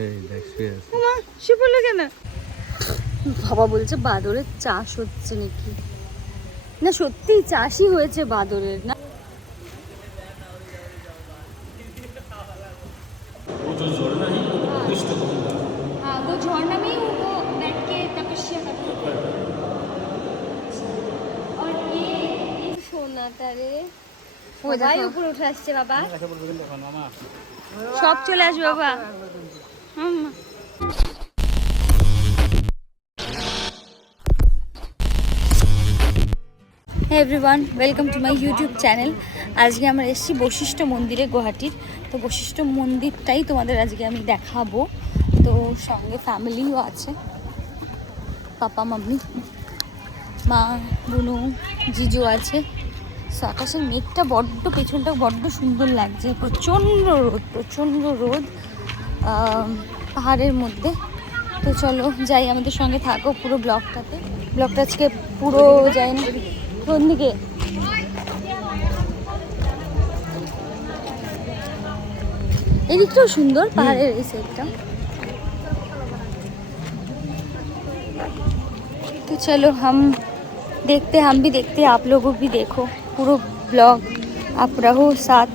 এই দেখ শুয়ে আছে। মা শুয়ে পড়লো কেন? বাবা বলছে বাদরের চাষ হচ্ছে নাকি, না সত্যি চাষই হয়েছে বাদরের না। हाँ वो झरना में ही वो बैठ के तपस्या करते थे। और ये সোনাটা রে সবাই উপরে উঠে আসছে বাবা, সব চলে আসবে বাবা। Everyone welcome to my YouTube channel. আজকে আমরা এসেছি বশিষ্ঠ মন্দিরে গুয়াহাটির। তো বশিষ্ঠ মন্দিরটাই তোমাদের আজকে আমি দেখাবো। তো সঙ্গে ফ্যামিলিও আছে, পাপা মাম্মি মা বুনু জিজু আছে। সো আকাশের মেঘটা বড্ড, পেছনটা বড্ড সুন্দর লাগছে। প্রচণ্ড রোদ পাহাড়ের মধ্যে। তো চলো যাই, আমাদের সঙ্গে থাকো পুরো ব্লগটাতে। ব্লগটা আজকে পুরো যায় না কোন দিকে। এদিকটাও সুন্দর, পাহাড়ের এই সাইডটা। तो चलो हम भी देखते हैं, आप लोगों भी देखो पूरा ब्लॉग, आप रहो साथ,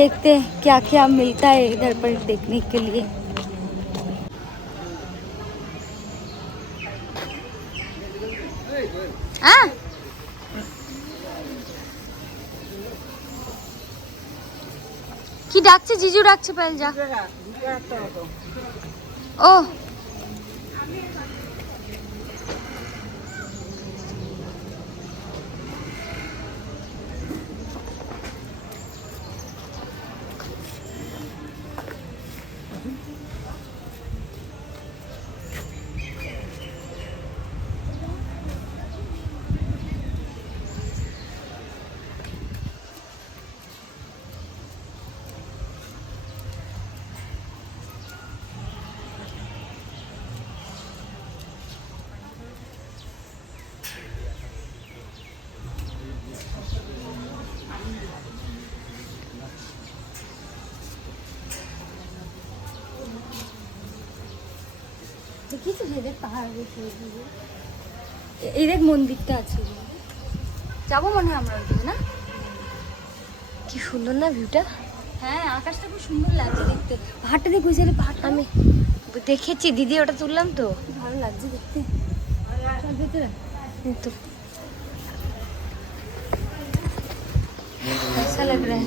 देखते हैं क्या क्या मिलता है इधर पर देखने के लिए। हाँ কি ডাকছে? জিজু ডাকছে, পাল যা। ও দেখিস এদের পাহাড়, এই দেখ মন্দিরটা আছে, যাবো মনে হয় আমরা ওইদিকে। না কি সুন্দর না ভিউটা? হ্যাঁ আকাশটা খুব সুন্দর লাগছে দেখতে। পাহাড়টা দেখ, ওই সাইডে পাহাড়টা আমি দেখেছি দিদি, ওটা তুললাম তো, ভালো লাগছে দেখতে। চল ভেতরে তো ऐसा लग रहा है।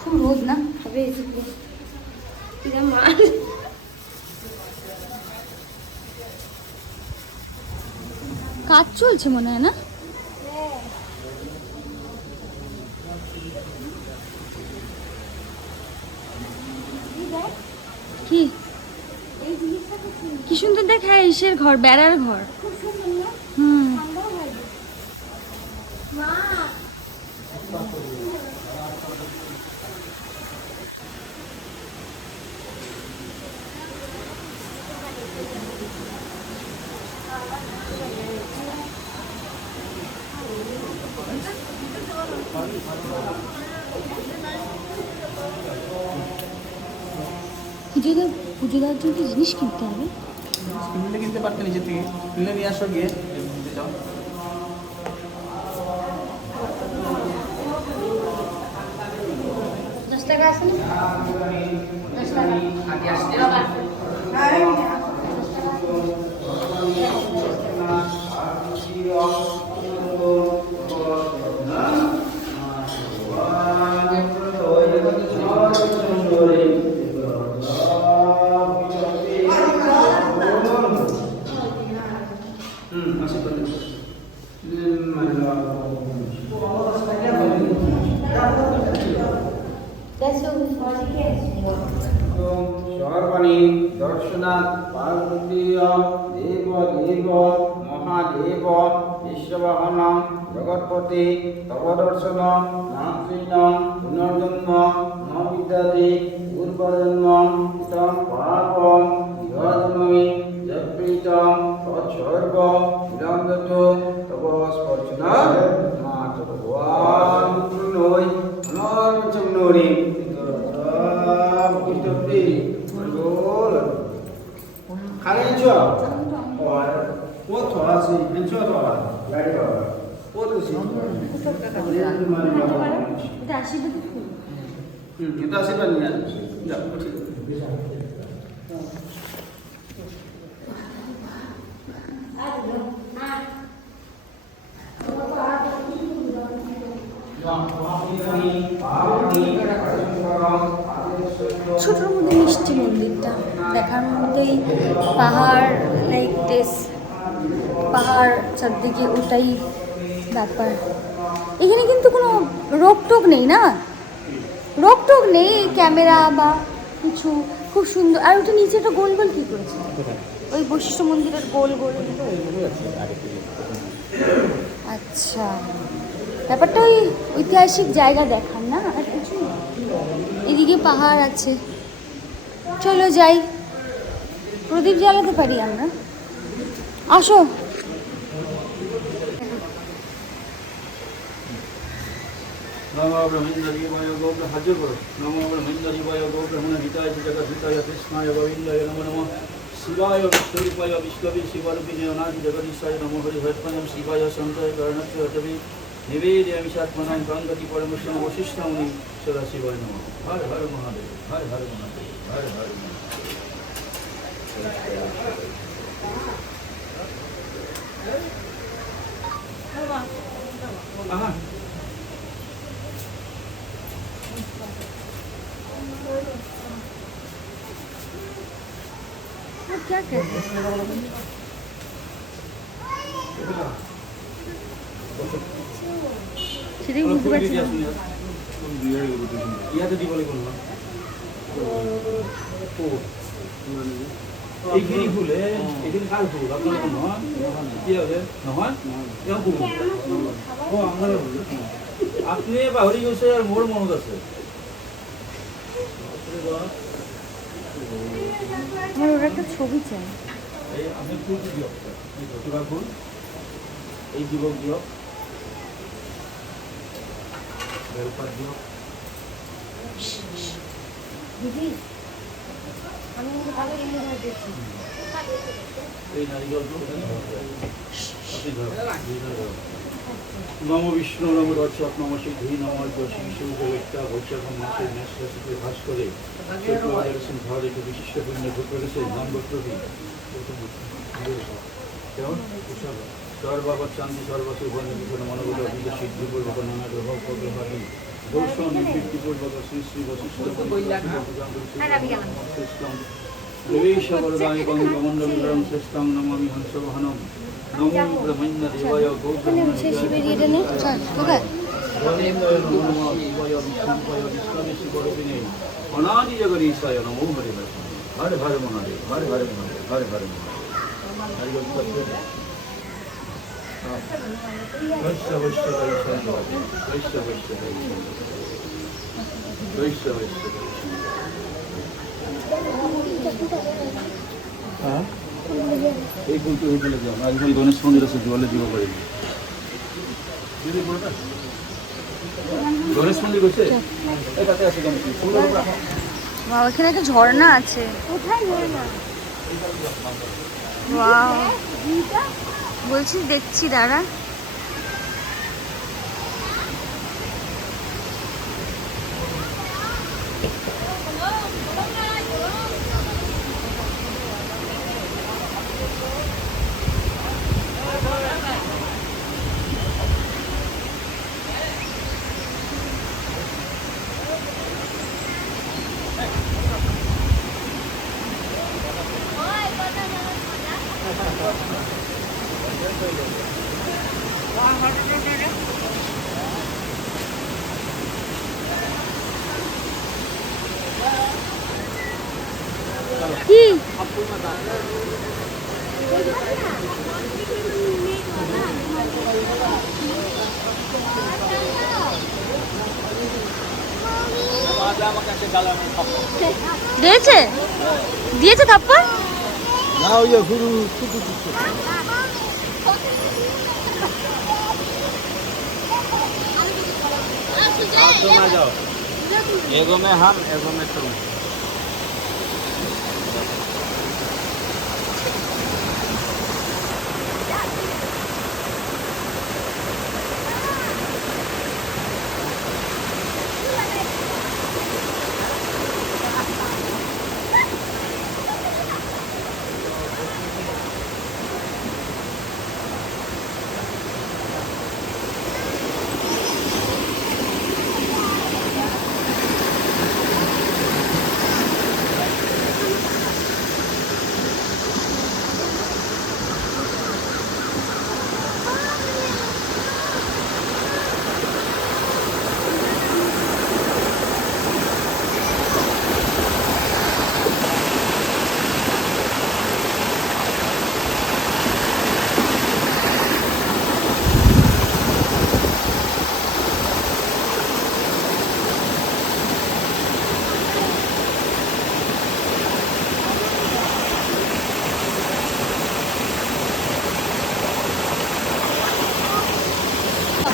खूब रोद ना अबे কাজ চলছে মনে হয় না? কি কি সুন্দর দেখ। হ্যাঁ ইসের ঘর, বেড়ার ঘর। হুম পুজো দেওয়ার জন্য জিনিস কিনতে হবে। কিনতে পারতে নিজে থেকে, কিনে নিয়ে আসো গিয়ে। 10 টাকা আছে না? 10 টাকা আগে আসতে হবে। सर्वाणि दर्शनात् पार्वतीय देव देव महादेव विश्ववाहनं जगत्पति तव दर्शन मातृणां पुनर्जन्म न विद्यते पूर्वजन्म इदं पापं यजन्मि यत्प्रीतं तत्सर्व विलम्बतो तव स्पर्शनात् मातृवान् कृणोय अनर्चम्नोरि chưa? Ủa thỏa gì? Anh chưa thỏa? Lại đi vào. Ủa từ gì? এটা আশীর্বাদী ফুল। Kita sih banyak. Ya, ছোটোর মধ্যে মিষ্টি মন্দিরটা দেখার মধ্যেই পাহাড় লাইক টেস পাহাড় চারদিকে ওটাই ব্যাপার। এখানে কিন্তু কোনো রোকটোক নেই না, রোকটোক নেই ক্যামেরা বা কিছু। খুব সুন্দর। আর ওটা নিচে একটা গোল গোল কী করেছে? ওই বশিষ্ঠ মন্দিরের গোল গোল। আচ্ছা, ব্যাপারটা ওই ঐতিহাসিক জায়গা দেখার না, আর কিছু না। এদিকে পাহাড় আছে। চলো যাই, প্রদীপ জ্বালাতে পারি আমরা। আসো। नमो ब्रह्मेन्द्रजीवाय गो हाजिर करो। नमो ब्रह्मेन्द्रजीवाय गो ब्रह्मण हिताय जगद्धिताय कृष्णाय गोविंदाय नमो नमः। शिवाय विष्णुरूपाय विष्णवे शिवरूपिणे अनादि जगदीशाय नमो हरि हरिपदं शिवाय शंकराय कर्णस्य हृदये निवेदयामि सात्मनां कांगति परमेश्वरं वसिष्ठमुनि सदाशिवाय नमः। हर हर महादेव, हर हर महादेव, हर हर महादेव। क्या कहते हैं? সেটাই বুঝতে পারছি না। ইয়াতে দিব লাগিব নহয় এইখিনি ফুলে এইখিনি কাৰ ফুল আপোনালোকৰ নহয় কি আছে নহয় তেওঁ ফুল আপুনি পাহৰি গৈছে আৰু মোৰ মনত আছে। আমার ওর একটা ছবি চাই। এই আপনি ফুল দিয়ক, এই ধতুৰা ফুল এই দিবক দিয়ক, বেলপাত দিয়ক। দিদি আমি কিন্তু কালো রিং ধরেছি। এই নারিকেলটো আপনি ধরুন। নম বিষ্ণু নম দর্শক নম সিদ্ধি নম শিশু একটা বৈশাখ মাসের ন্যাসে ভাস করে ভারত একটি বিশিষ্ট পুণ্য ভূত করেছে নাম গোত্রটি কেমন সর্বাবত শান্তি সর্বস্ব বন্ধুপূর্ণ মনোগত অভিযোগ সিদ্ধিপূর্বক নানা গ্রহ প্রগ্রহারি দর্শন নিবৃত্তিপূর্বক শ্রী শ্রী বশিষ্ঠ দেবীশ্বরদায় কমণ্ডলম শ্রেষ্ঠং নমামি হংসবাহনম নমো ব্রহ্মণ্য দেবায় ওখানে উঠে শিবের এটা নেই চল কোথায়? অনাদি জগদীশায় নমো হরে হরে হরে মহাদেব হরে হরে মহাদেব হরে হরে মহাদেব। বৈশ্য বৈশ্য বৈশ্য বৈশ্য বৈশ্য বৈশ্য। হ্যাঁ এই ফুলটো সেইফালে যাওঁ। আজিকালি গণেশ মন্দিৰ আছে, যোৱালে দিব পাৰিম। গণেশ মন্দির গৈছে এই তাতে আছে গণেশ মন্দির। বাবা এখানে একটা ঝর্ণা আছে। কোথায় ঝর্ণা? ওয়াও বলছি দেখছি দাঁড়া। কি দিয়েছে দিয়েছে থাপ্পড়? না ওই যে গুরু ছুটু ছুটু ना जाओ, एगो में हम एगो में तुम।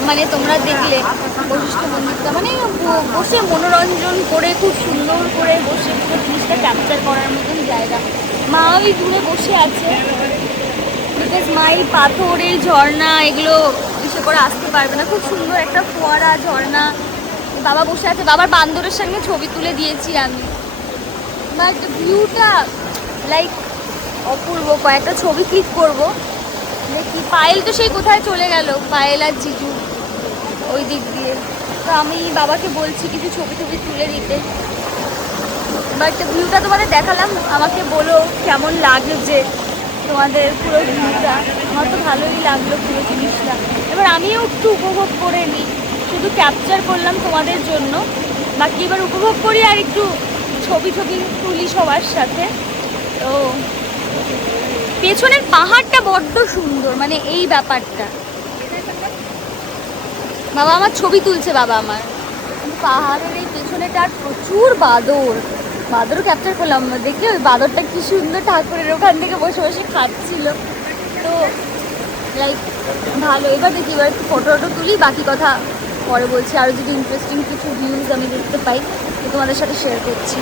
মানে তোমরা দেখলে বশিষ্ঠ মন্দিরটা মানে বসে মনোরঞ্জন করে খুব সুন্দর করে বসে পুরো জিনিসটা ক্যাপচার করার মতন জায়গা। মা ওই দূরে বসে আছে, বিকজ মা এই পাথর এই ঝর্ণা এগুলো বিশেষ করে আসতে পারবে না। খুব সুন্দর একটা ফোয়ারা ঝর্ণা, বাবা বসে আছে, বাবার বান্দরের সঙ্গে ছবি তুলে দিয়েছি আমি। বাট ভিউটা লাইক অপূর্ব, কয়েকটা ছবি ক্লিক করবো দেখি। পায়েল তো সেই কোথায় চলে গেল, পায়েল আর জিজু ওই দিক দিয়ে। তো আমি বাবাকে বলছি কিছু ছবি টবি তুলে দিতে, বাট ভিউটা তোমাদের দেখালাম, আমাকে বলো কেমন লাগছে তোমাদের পুরো ভিউটা। আমার তো ভালোই লাগলো পুরো জিনিসটা। এবার আমিও একটু উপভোগ করে নিই, শুধু ক্যাপচার করলাম তোমাদের জন্য, বাকি এবার উপভোগ করি আর একটু ছবি ছবি তুলি সবার সাথে। তো পেছনের পাহাড়টা বড্ড সুন্দর, মানে এই ব্যাপারটা। বাবা আমার ছবি তুলছে, বাবা আমার পাহাড়ের এই পেছনেটা আর প্রচুর বাদরও ক্যাপচার করলাম। দেখি ওই বাদরটা কি সুন্দর ঠাকুরের ওখান থেকে বসে বসে খাচ্ছিল। তো লাইক ভালো। এবার দেখি এবার একটু ফটো তুলি, বাকি কথা পরে বলছি। আরও যদি ইন্টারেস্টিং কিছু ভিউজ আমি দেখতে পাই তো তোমাদের সাথে শেয়ার করছি।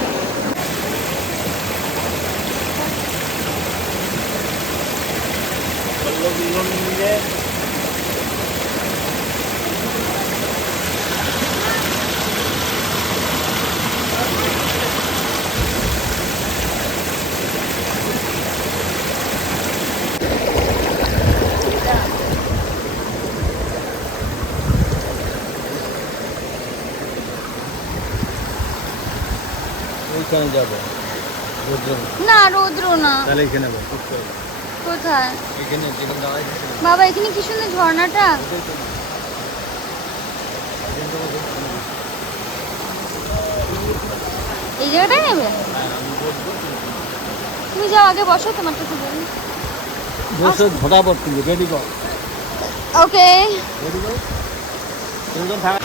ওইখানে যাবো, না রৌদ্র না, তাহলে এখানে কোথায় এখানে বাবা? এখানে কি সুন্দর ঝর্ণাটা। এই জায়গাটাই নেবে? তুমি যাও আগে বসো, তোমার তো বলি বসে ঝটাপট তুলবে। রেডি কর, ওকে। রেডি কর, তিনজন থাকা।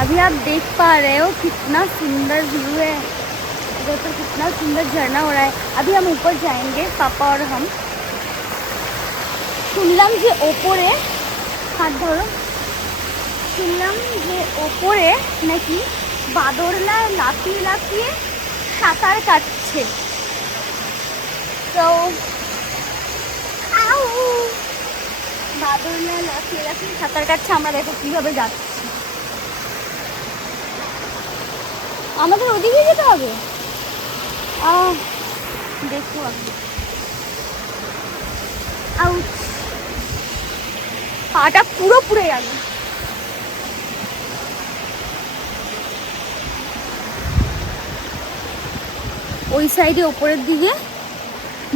अभी आप देख पा रहे हो कितना सुंदर व्यू है, इधर पर कितना सुंदर झरना हो रहा है। अभी हम ऊपर जाएंगे पापा और हम। শুনলাম যে ওপরে, হাত ধরো, শুনলাম যে ওপরে নাকি বাদরলা লাফিয়ে লাফিয়ে সাঁতার কাটছে। তো বাদরলা লাফিয়ে লাফিয়ে সাঁতার কাটছে, আমরা দেখো কিভাবে যাচ্ছি। আমাদের ওদিকে যেতে হবে, দেখো পাটা পুরো পুড়ে গেল। ওই সাইডে ওপরের দিকে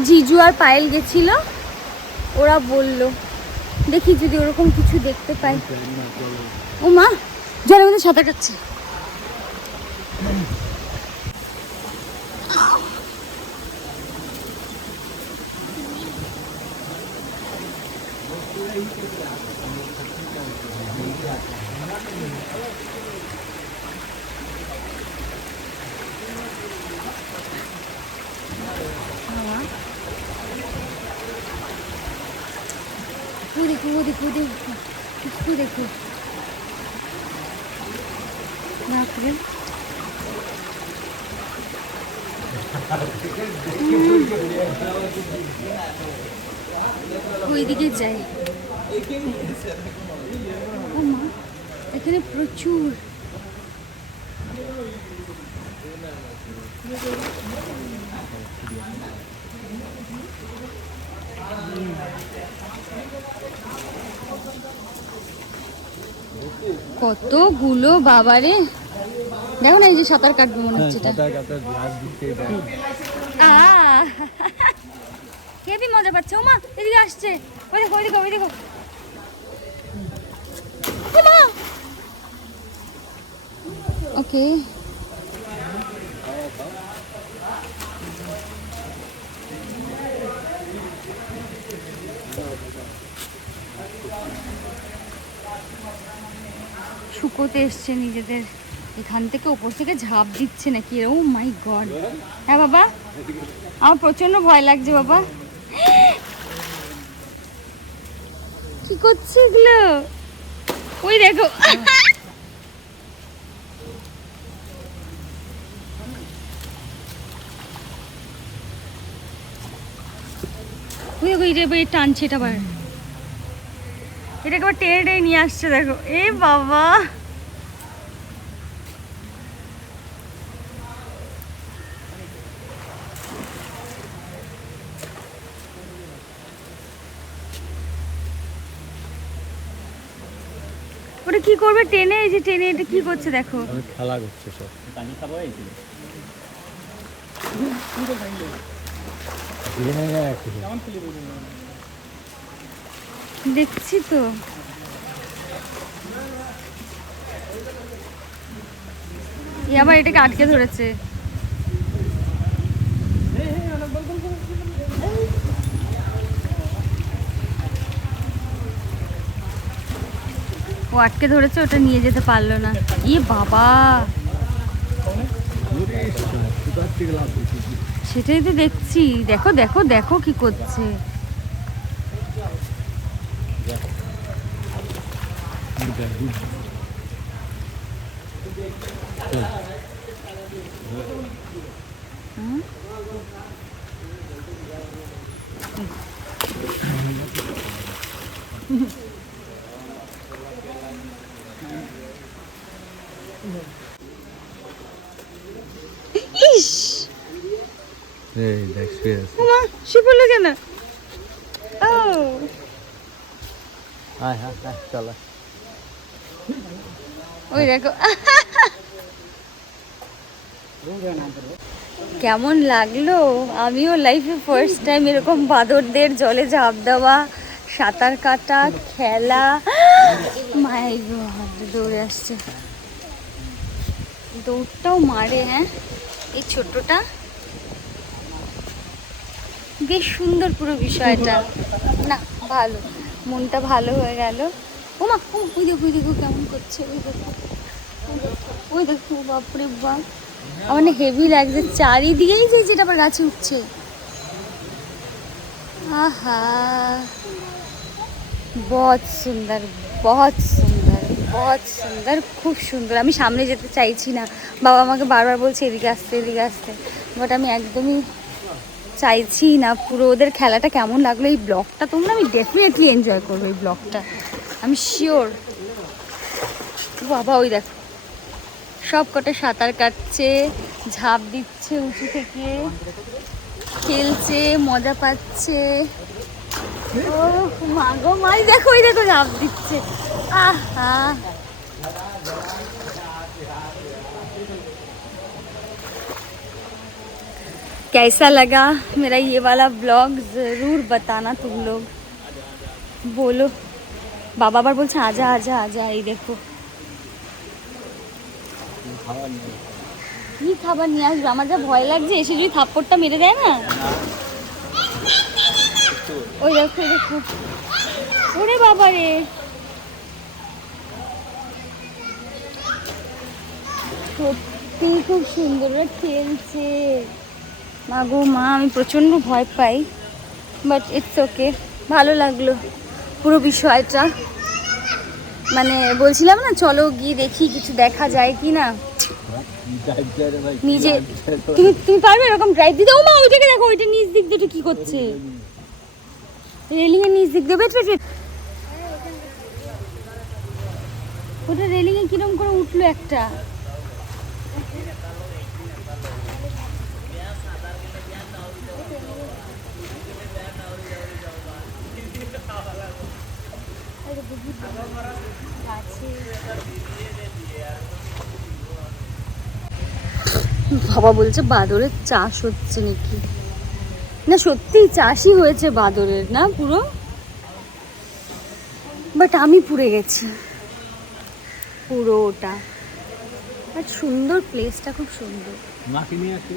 জিজু আর পায়েল গেছিল, ওরা বলল দেখি যদি ওরকম কিছু দেখতে পাই। ও মা, জলের মধ্যে সাঁতার কাটছে। वो देखो इसको देखो, ওই দিকে যাই। ও মা, এখানে প্রচুর কতগুলো বাবারে। দেখো না এই যে সাঁতার কাটবো মনে হচ্ছে, হেবি মজা পাচ্ছে। ও মা এদিকে আসছে, ওই দেখো ওই দেখো ওই দেখো। ওকে শুকোতে এসছে নিজেদের, এখান থেকে উপর থেকে ঝাঁপ দিচ্ছে নাকি, ও মাই গড। হ্যাঁ বাবা, আমার প্রচন্ড ভয় লাগছে বাবা। কি করছে এগুলো? ওই দেখো, ওই দেখো এটা টানছে, এটা আবার এটাকে আবার টেনে টেনে নিয়ে আসছে, দেখো এ বাবা। ওটা কি করবে টেনে, এই যে টেনে, এটা কি করছে দেখো, খেলা করছে সব। পানি খাবো এই দেখছি তো। এ আবার এটাকে আটকে ধরেছে। ও আটকে ধরেছে, ওটা নিয়ে যেতে পারলো না। ই বাবা, সেটাই তো দেখছি। দেখো দেখো দেখো কি করছে। ইস, এই দেখ শুয়ে আছে। মা শুয়ে পড়লো কেন? ও আয় হ্যাঁ হ্যাঁ চল। ওই দেখো। কেমন লাগলো? আমিও লাইফে ফার্স্ট টাইম এরকম বাঁদরদের জলে ঝাঁপ দেওয়া, সাঁতার কাটা, খেলা। মাই গড, দৌড়ে আসছে, দৌড়টাও মারে। হ্যাঁ, এই ছোটটা বেশ সুন্দর পুরো বিষয়টা। না ভালো, মনটা ভালো হয়ে গেল। ও মা, ওই দেখো, ওই দেখো কেমন করছে, ওই দেখো, ওই দেখো, বাপরে বাপ। আমার না হেভি লাগছে চারিদিকেই, যে যেটা আবার গাছে উঠছে। আহা, বহুত সুন্দর, বহুত সুন্দর, বহুত সুন্দর, খুব সুন্দর। আমি সামনে যেতে চাইছি না, বাবা আমাকে বারবার বলছে এদিকে আসতে, এদিকে আসতে, বাট আমি একদমই চাইছি না। পুরো ওদের খেলাটা কেমন লাগলো এই ব্লগটা তোমরা, আমি ডেফিনেটলি এনজয় করবো এই ব্লগটা, আমি শিওর। বাবা ওই দেখো, সব কটা সাঁতার কাটছে, ঝাঁপ দিচ্ছে উঁচু থেকে, খেলছে, মজা পাচ্ছে। ও মা গো মাই, দেখো ওই দেখো ঝাঁপ দিচ্ছে। আহা, कैसा लगा मेरा ये वाला ब्लॉग, ज़रूर बताना तुम लोग। बोलो। বাবা আবার বলছে আজা আজা আজা। এই দেখো কি খাবার নিয়ে আসবে, আমার যা ভয় লাগছে, এসে যদি থাপ্পড়টা মেরে দেয় না। ওই দেখো, ওই দেখো, ওরে বাবা রে, সত্যি খুব সুন্দর খেলছে। মা গো মা, আমি প্রচণ্ড ভয় পাই, বাট ইটস ওকে, ভালো লাগলো পুরো বিষয়টা। মানে বলছিলাম না চলো গিয়ে দেখি কিছু দেখা যায় কি না। নিজে তুমি তুমি পারবে এরকম ড্রাইভ দিতে? ও মা ওইটাকে দেখো, ওইটা নিচ দিক দিয়ে কি করছে, রেলিং এর নিচ দিক দিয়ে। ওটা রেলিং এ কিরম করে উঠলো একটা। বাবা বলছে বাদরের চাষ হচ্ছে নাকি, না সত্যি চাষই হয়েছে বাদরের না পুরো, বাট আমি পুড়ে গেছি পুরোটা। আর সুন্দর প্লেসটা, খুব সুন্দর। মাকে নিয়ে আসি।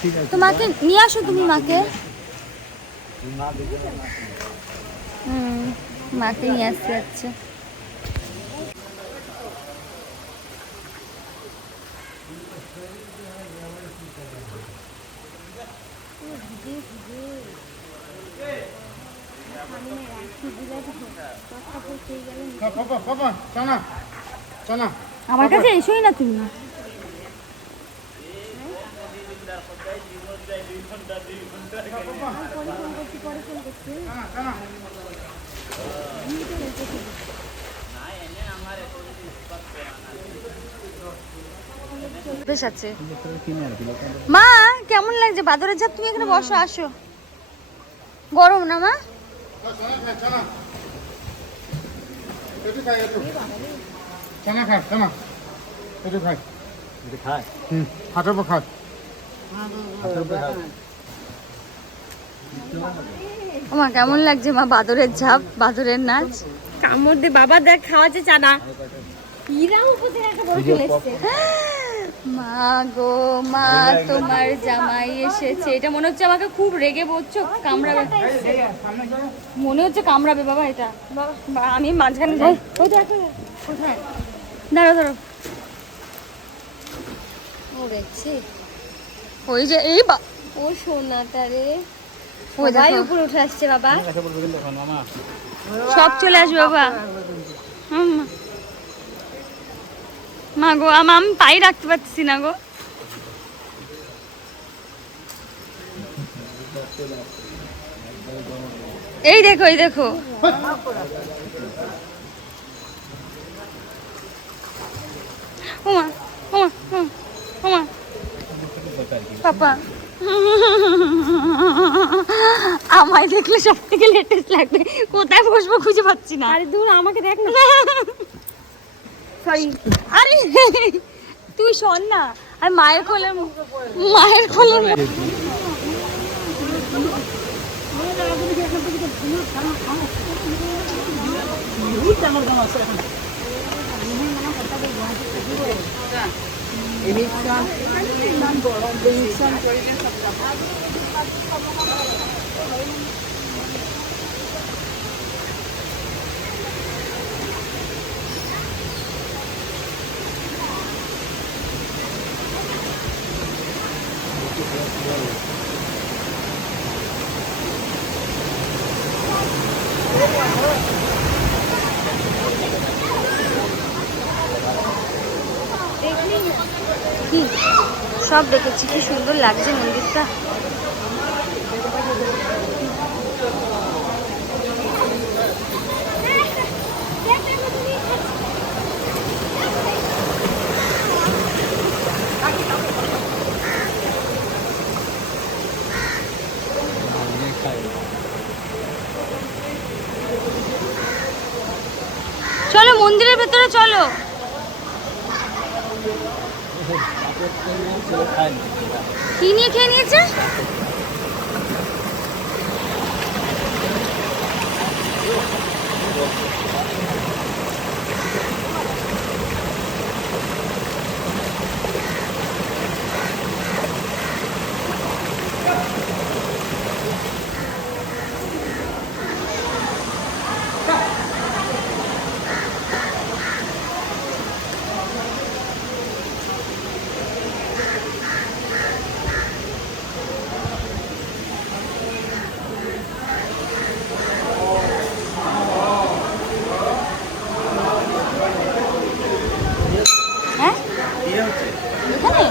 ঠিক আছে, তো মাকে নিয়ে আসো, তুমি মাকে। মাকে নিয়ে আসতে যাচ্ছে। পাপা পাপা চানা চানা আমার কাছে এসোই না তুমি। বেশ আছে। মা কেমন লাগছে বাদরের ঝাপ? তুমি এখানে বসো, আসো। গরম না মা? চানা একটু খাই একটু চানা খাই চানা একটু খাই হাতের উপর খাই মা কেমন লাগছে মা বাদরের ঝাপ, বাদরের নাচ? কামড় দে বাবা, দেখ খাওয়াচ্ছে চানা। ইরাম উপর থেকে একটা বড় চলে এসছে। মা গো মা, তোমার জামাই এসেছে। এটা মনে হচ্ছে আমাকে খুব রেগে বলছো, কামড়াবে মনে হচ্ছে, কামড়াবে বাবা। এটা আমি মাঝখানে যাই। ওই দেখো কোথায়, দাঁড়ো দাঁড়ো, ও দেখছি ওই যে এই ও সোনাটা রে। ওই সবাই দেখো, উপরে উঠে আসছে বাবা। সব চলে আসবে বাবা। মা গো আমি পাই রাখতে পারছি না গো। এই দেখো এই দেখো, ওমা ওমা ওমা পাপা। আমায় দেখলে সব থেকে লেটেস্ট লাগবে, কোথায় বসবো খুঁজে পাচ্ছি না। আরে দূর আমাকে দেখ না। সরি, আরে তুই শোন না। আর মায়ের কোলে, মায়ের কোলে কি সব দেখেছি, কি সুন্দর লাগছে মন্দিরটা। চলো মন্দিরের ভেতরে চলো। কি নিয়ে খেয়ে নিয়েছে? হ্যাঁ এখানে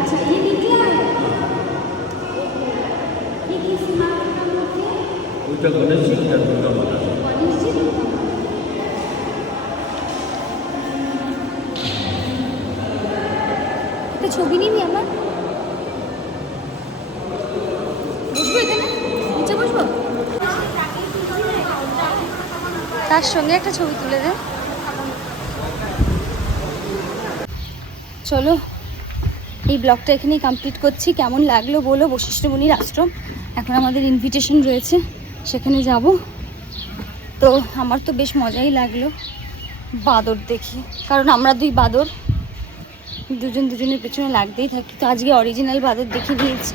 अच्छा ये निकला है ये किस माँ का नाम होती है ওইটা গণেশ জি আর দুর্গা মাতা गणेश जी একটা ছবি নিবি আমার বসবো এখানে নিচে বসবো তার সঙ্গে একটা ছবি তুলে দে চলো এই ব্লগটা এখানেই কমপ্লিট করছি কেমন লাগলো বলো বশিষ্ঠ মুনির আশ্রম এখন আমাদের ইনভিটেশন রয়েছে সেখানে যাব তো আমার তো বেশ মজাই লাগলো বাদর দেখি কারণ আমরা দুই বাদর দুজন দুজনের পেছনে লাগতেই থাকি তো আজকে অরিজিনাল বাদর দেখে দিয়েছি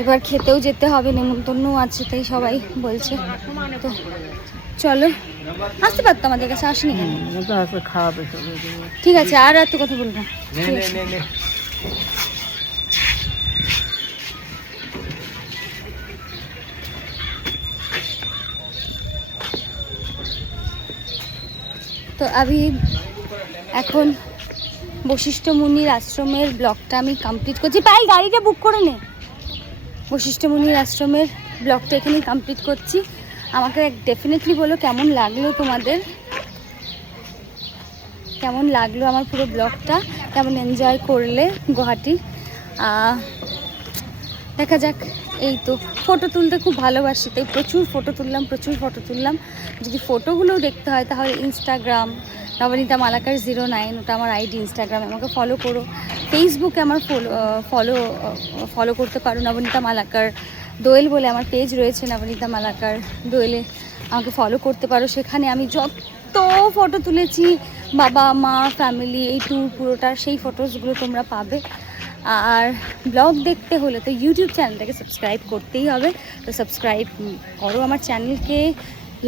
এবার খেতেও যেতে হবে নেমন্তন্নও আছে তাই সবাই বলছে তো চলো আসতে পারতো আমাদের কাছে আসনি কেন খাওয়াবে ঠিক আছে আর এত কথা বলবো না ঠিক আছে। তো আমি এখন বশিষ্ঠ মুনির আশ্রমের ব্লগটা আমি কমপ্লিট করছি পায়েল গাড়িটা বুক করে নে বশিষ্ঠ মুনির আশ্রমের ব্লগটা এখানেই কমপ্লিট করছি আমাকে ডেফিনেটলি বলো কেমন লাগলো তোমাদের কেমন লাগলো আমার পুরো ব্লগটা কেমন এনজয় করলে গুয়াহাটি দেখা যাক এই তো ফটো তুলতে খুব ভালোবাসি তাই প্রচুর ফটো তুললাম যদি ফটোগুলোও দেখতে হয় তাহলে ইনস্টাগ্রাম নবনীতা মালাকার 09 ওটা আমার আইডি ইনস্টাগ্রামে আমাকে ফলো করো ফেসবুকে আমার ফলো করতে পারো নবনীতা মালাকার দোয়েল বলে আমার পেজ রয়েছে নবনীতা মালাকার দোয়েলে আমাকে ফলো করতে পারো সেখানে আমি যত ফটো তুলেছি বাবা মা ফ্যামিলি এই ট্যুর পুরোটার সেই ফটোসগুলো তোমরা পাবে আর ব্লগ দেখতে হলে তো ইউটিউব চ্যানেলটাকে সাবস্ক্রাইব করতেই হবে তো সাবস্ক্রাইব করো আমার চ্যানেলকে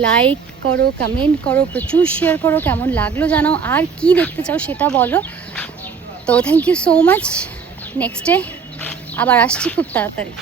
লাইক করো কমেন্ট করো প্রচুর শেয়ার করো কেমন লাগলো জানাও আর কি দেখতে চাও সেটা বলো তো thank you so much next day আবার আসছি খুব তাড়াতাড়ি